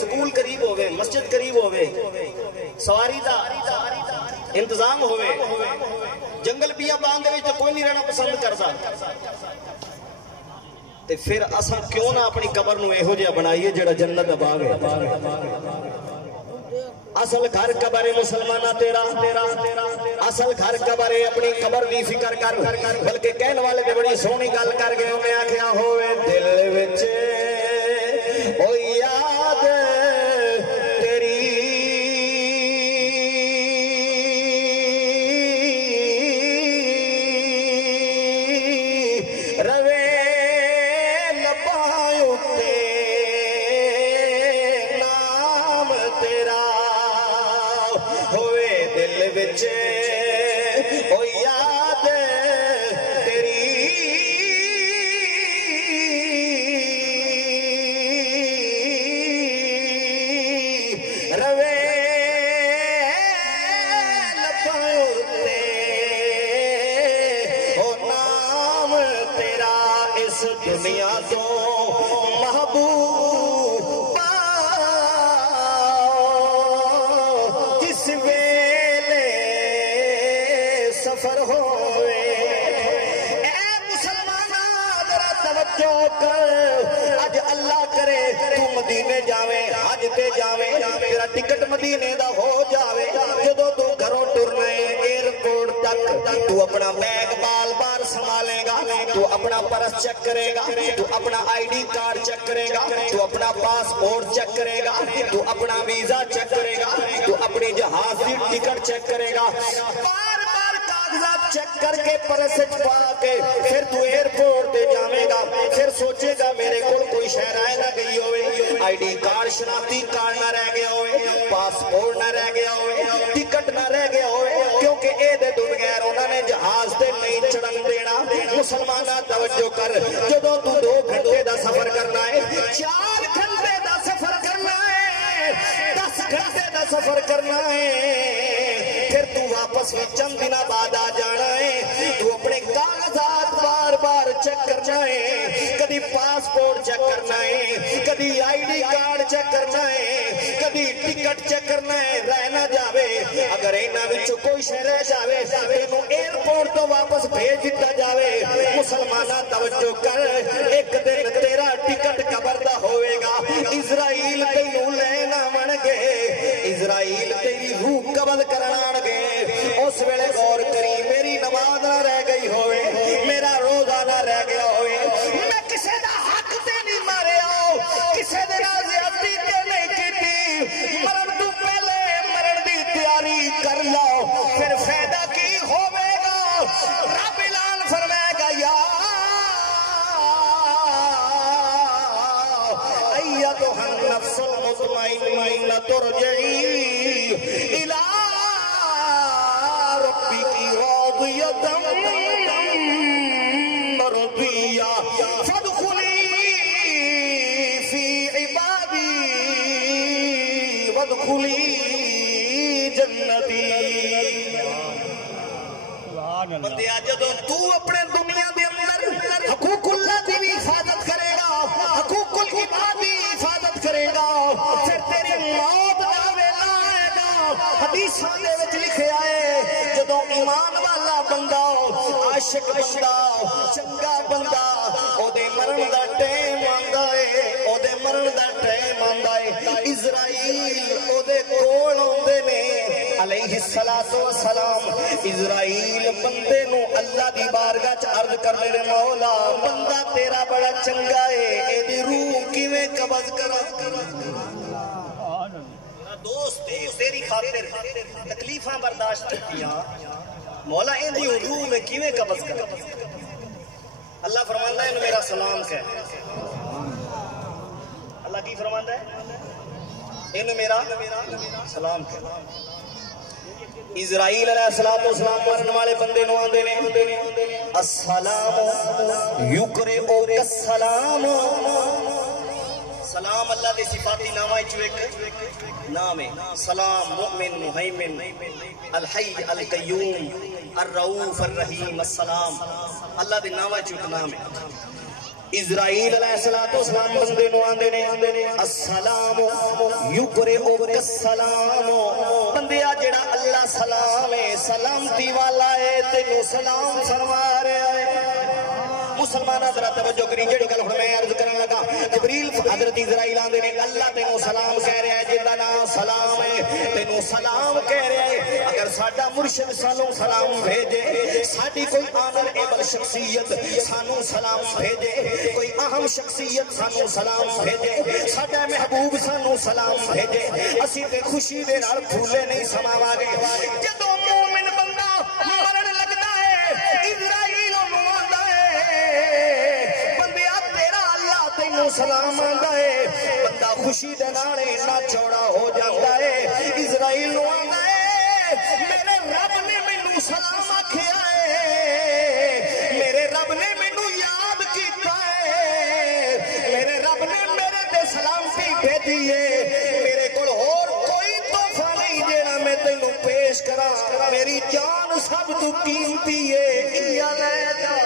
School قریب ہوئے، مسجد قریب ہوئے، سواری دا انتظام ہوئے، جنگل بیاں باندھ دے تو کوئی نہیں رہنا پسند کرتا، تے پھر اساں کیوں نہ اپنی قبر نو ایہو جہا بنائیے جڑا جنت دا باغ ہے۔ اصل گھر قبر مسلمانہ تیرا، اصل گھر قبر اپنی قبر دی فکر کر، بلکہ کہنے والے دے بڑی سونی گل کر گئے، انہیں آکھیا ہوئے دل وچ او یاد تیری روے لباں اتے نام تیرا ہوئے دل وچ او یاد تیری روے لباں اتے او نام تیرا اس دنیا تو محبوب جس ویلے سفر ہوئے، اے مسلمانہ ذرا توجہ کر، اج اللہ کرے تو مدینے جاویں، حج تے جاویں، تیرا ٹکٹ مدینے دا ہو جاوے، جدو تو گھروں ٹرنا ہے ایئرپورٹ تک تو اپنا بیگ بال بار سنبھالے گا، تو اپنا پرس چیک کرے گا، تو اپنا آئی ڈی کارڈ چیک کرے گا، تو اپنا پاسپورٹ چیک کرے گا، تو اپنا ویزا چیک کرے گا، تو اپنی جہاز کی ٹکٹ چیک کرے گا، بار بار کاغذات چیک کر کے پرس پا کے پھر تو ایئرپورٹ تے جاویں گا، پھر سوچے گا میرے کول کوئی شہر آئے نہ گئی ہوئے، آئی ڈی کارڈ شناختی کارڈ نہ رہ گیا ہوئے، پاسپورٹ نہ رہ گیا ہوئے، ٹکٹ نہ رہ گیا ہوئے، کیونکہ اے دے تو بغیر انہوں نے جہاز تے نہیں چڑھن دینا۔ مسلمانہ توجہ کر، جدو تو 2 گھنٹے دا سفر کرنا ہے، 4 گھنٹے دا سفر کرنا ہے، 10 گھنٹے دا سفر کرنا ہے، پھر تو واپس چند دن بعد آ جانا ہے، تو اپنے کاغذات بار بار چیک کرنا ہے، کدی پاسپورٹ چیک کرنا ہے، کدی آئی ڈی کارڈ چیک کرنا ہے، کدی ٹکٹ چیک کرنا ہے، رہ نہ جاوے، اگر اینا وچوں کوئی شہر رہ جاوے تینوں ایئرپورٹ تو واپس بھیج دیتا جاوے۔ مسلمانہ توجہ کر، ایک دن تیرا ٹکٹ قبر دا ہوئے گا، اسرائیل تینوں لینا من گے، اسرائیل تیری روح قبض کرنا گے، اس ویلے غور کری میری نماز نہ رہ گئی ہوئے، میرا روزہ نہ رہ گیا ہوئے، میں کسے دا حق تے نہیں مارے آؤ، کسے دے نال زیادتی تے نہیں کیتی، مرن تو پہلے مرن دی تیاری کر لاؤ، پھر فائدہ کی ہوئے گا، رب اعلان فرمائے گا یا ایتھا النفس المطمئنہ ترجعی الی ربک راضیۃ مرضیہ فادخلی فی عبادی وادخلی جنتی۔ بندیا جدوں تو اپنے دنیا دے اندر حقوق اللہ دی بھی حفاظت کرے گا، حقوق العباد دی حفاظت کرے گا، پھر تیری موت دا ویلا آئے گا۔ حدیثاں دے وچ لکھیا ہے جدوں ایمان والا بندہ، عاشق بندہ، چنگا بندہ، او دے مرن دا ٹائم آندا ہے، او دے مرن دا ٹائم آندا ہے، اسرائیل او دے کول ہوندے نے علیہ السلام، اسرائیل بندے نو اللہ دی بارگاہ چ عرض کرنے نے مولا بندہ تیرا بڑا چنگا ہے، اے دی روح کیویں قبض کرا، دوست تیری خاطر تکلیفاں برداشت کیتیاں، مولا ان دی روح میں کیویں قبض کرا۔ اللہ فرماندا ہے میرا سلام کہہ، اللہ کی فرماندا ہے ان میرا سلام کہہ۔ اسرائیل علیہ السلام مرن والے بندے نو آندے نے السلام یقرئو السلام، سلام اللہ دے صفاتی نامہ وچوں ایک نام ہے، سلام مؤمن مہیمن الحی القیوم الرؤوف الرحیم، السلام اللہ دے نامہ وچوں ایک نام ہے۔ اسرائیل علیہ السلام بندے نو آندے نے السلام یقرئک السلام بندیا جڑا اللہ سلام ہے سلامتی والا ہے تینو سلام فرما رہا ہے مسلمان حضرت توجہ کری جڑی گل ہن میں عرض کرن لگا جبریل حضرت اسرائیل آندے نے اللہ تینو سلام کہہ رہا ہے جندا نام سلام ہے تینو سلام کہہ رہا ہے اگر ساڈا مرشد سانو سلام بھیجے ساڈی کوئی آنریبل شخصیت سانو سلام بھیجے کوئی اہم شخصیت سانو سلام بھیجے ساڈا محبوب سانو سلام بھیجے اسی تے خوشی دے نال پھولے نہیں سماواں گے جدوں مومن بندہ مرن لگدا ہے اسرائیل نو آندا سلام آندا ہے بندہ خوشی دے نال اتنا چوڑا ہو جاتا ہے اسرائیل نو آندا ہے میرے رب نے مینوں سلام آکھیا ہے میرے رب نے مینوں یاد کیتا ہے میرے رب نے میرے تے سلامتی بھیجی ہے میرے کول اور کوئی تحفہ نہیں جیڑا میں تینوں پیش کراں میری جان سب تو قیمتی ہے یا لے جا